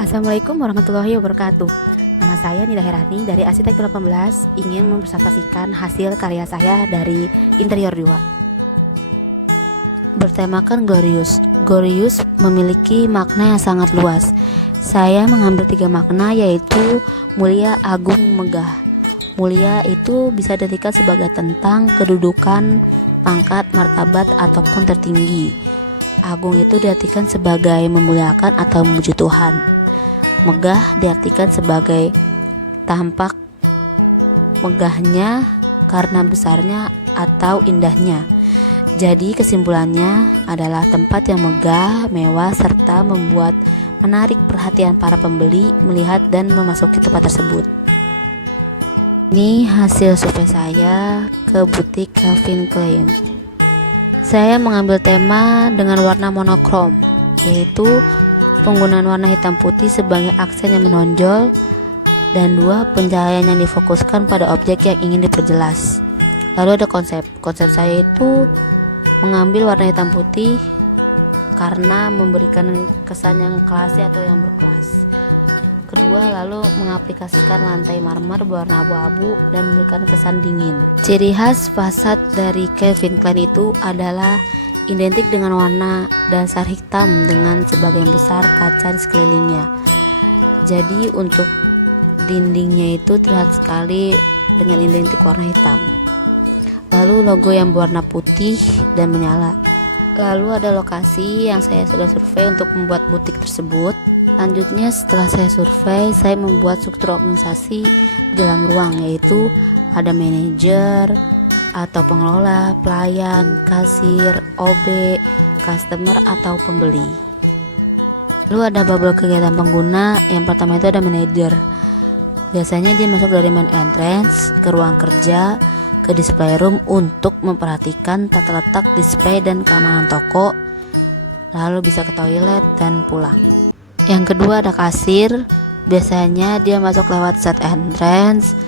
Assalamualaikum warahmatullahi wabarakatuh. Nama saya Nida Herani dari Arsitek 18 ingin mempresentasikan hasil karya saya dari interior 2. Bertemakan Glorious. Glorious memiliki makna yang sangat luas. Saya mengambil 3 makna, yaitu mulia, agung, megah. Mulia itu bisa diartikan sebagai tentang kedudukan, pangkat, martabat, ataupun tertinggi. Agung itu diartikan sebagai memuliakan atau memuji Tuhan. Megah diartikan sebagai tampak megahnya karena besarnya atau indahnya. Jadi kesimpulannya adalah tempat yang megah, mewah, serta membuat menarik perhatian para pembeli melihat dan memasuki tempat tersebut. Ini hasil survei saya ke butik Calvin Klein. Saya mengambil tema dengan warna monokrom, yaitu penggunaan warna hitam putih sebagai aksen yang menonjol, dan 2, pencahayaan yang difokuskan pada objek yang ingin diperjelas. Lalu ada konsep saya itu mengambil warna hitam putih karena memberikan kesan yang classy atau yang berkelas. Kedua, lalu mengaplikasikan lantai marmer berwarna abu-abu dan memberikan kesan dingin. Ciri khas fasad dari Calvin Klein itu adalah identik dengan warna dasar hitam dengan sebagian besar kaca di sekelilingnya. Jadi untuk dindingnya itu terlihat sekali dengan identik warna hitam. Lalu logo yang berwarna putih dan menyala. Lalu ada lokasi yang saya sudah survei untuk membuat butik tersebut. Selanjutnya setelah saya survei, saya membuat struktur organisasi di dalam ruang, yaitu ada manajer atau pengelola, pelayan, kasir, OB, customer atau pembeli. Lalu ada bubble kegiatan pengguna. Yang pertama itu ada manajer. Biasanya dia masuk dari main entrance ke ruang kerja, ke display room untuk memperhatikan tata letak display dan keamanan toko, lalu bisa ke toilet dan pulang. Yang kedua ada kasir. Biasanya dia masuk lewat set entrance,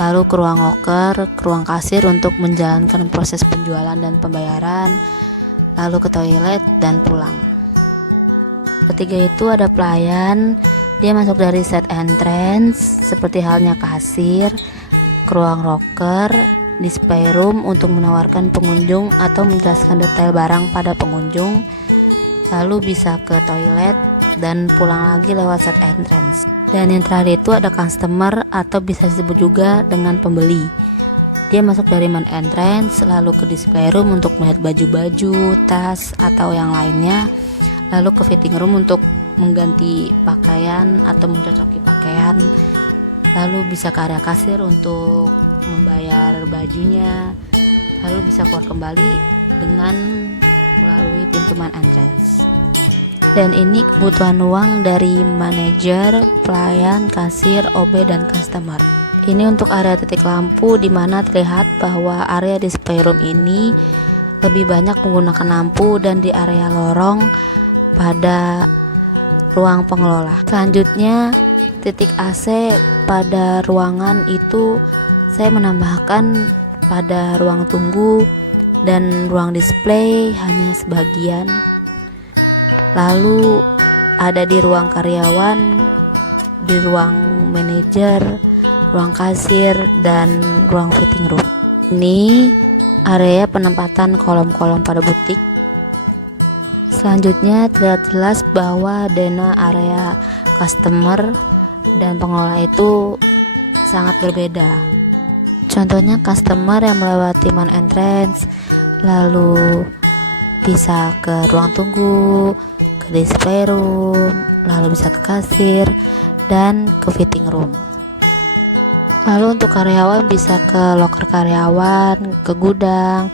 lalu ke ruang loker, ke ruang kasir untuk menjalankan proses penjualan dan pembayaran, lalu ke toilet dan pulang. Ketiga itu ada pelayan. Dia masuk dari set entrance seperti halnya kasir, ke ruang loker, display room untuk menawarkan pengunjung atau menjelaskan detail barang pada pengunjung, lalu bisa ke toilet dan pulang lagi lewat set entrance. Dan yang terakhir itu ada customer atau bisa disebut juga dengan pembeli. Dia masuk dari main entrance lalu ke display room untuk melihat baju-baju, tas atau yang lainnya, lalu ke fitting room untuk mengganti pakaian atau mencocoki pakaian, lalu bisa ke area kasir untuk membayar bajunya, lalu bisa keluar kembali dengan melalui pintu main entrance. Dan ini kebutuhan uang dari manajer, pelayan, kasir, OB, dan customer. Ini untuk area titik lampu, di mana terlihat bahwa area display room ini lebih banyak menggunakan lampu, dan di area lorong pada ruang pengelola. Selanjutnya titik AC pada ruangan itu saya menambahkan pada ruang tunggu dan ruang display hanya sebagian. Lalu ada di ruang karyawan, di ruang manajer, ruang kasir, dan ruang fitting room. Ini area penempatan kolom-kolom pada butik. Selanjutnya terlihat jelas bahwa dana area customer dan pengelola itu sangat berbeda. Contohnya customer yang melewati main entrance, lalu bisa ke ruang tunggu, ke display room, lalu bisa ke kasir dan ke fitting room. Lalu untuk karyawan bisa ke loker karyawan, ke gudang,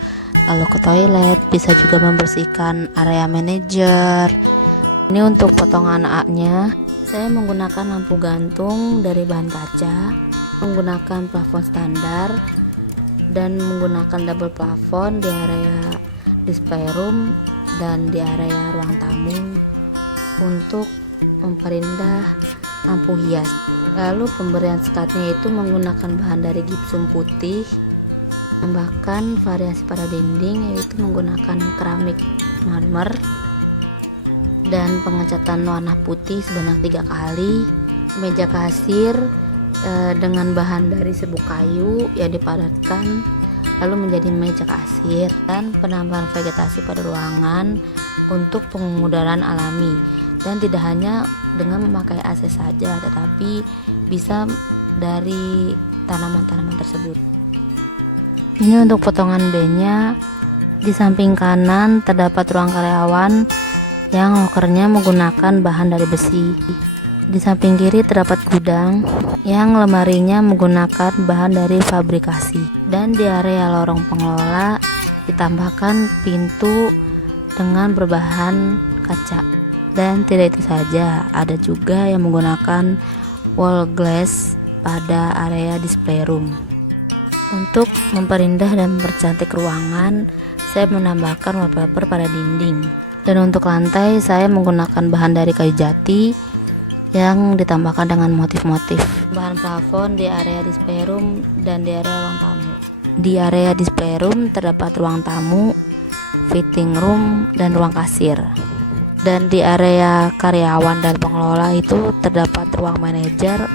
lalu ke toilet, bisa juga membersihkan area manajer. Ini untuk potongan A-nya, saya menggunakan lampu gantung dari bahan kaca, menggunakan plafon standar, dan menggunakan double plafon di area display room dan di area ruang tamu untuk memperindah lampu hias. Lalu pemberian skatnya itu menggunakan bahan dari gipsum putih, tambahkan variasi pada dinding yaitu menggunakan keramik marmer, dan pengecatan warna putih sebanyak 3 kali. Meja kasir dengan bahan dari serbuk kayu yang dipadatkan lalu menjadi meja kasir, dan penambahan vegetasi pada ruangan untuk pengudaran alami, dan tidak hanya dengan memakai AC saja tetapi bisa dari tanaman-tanaman tersebut. Ini untuk potongan B-nya. Di samping kanan terdapat ruang karyawan yang lokernya menggunakan bahan dari besi. Di samping kiri terdapat gudang yang lemarinya menggunakan bahan dari fabrikasi. Dan di area lorong pengelola ditambahkan pintu dengan berbahan kaca. Dan tidak itu saja, ada juga yang menggunakan wall glass pada area display room. Untuk memperindah dan mempercantik ruangan, saya menambahkan wallpaper pada dinding. Dan untuk lantai, saya menggunakan bahan dari kayu jati yang ditambahkan dengan motif-motif. Bahan plafon di area display room dan di area ruang tamu. Di area display room terdapat ruang tamu, fitting room, dan ruang kasir. Dan di area karyawan dan pengelola itu terdapat ruang manajer,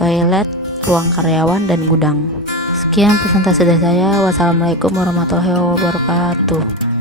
toilet, ruang karyawan, dan gudang. Sekian presentasi dari saya. Wassalamualaikum warahmatullahi wabarakatuh.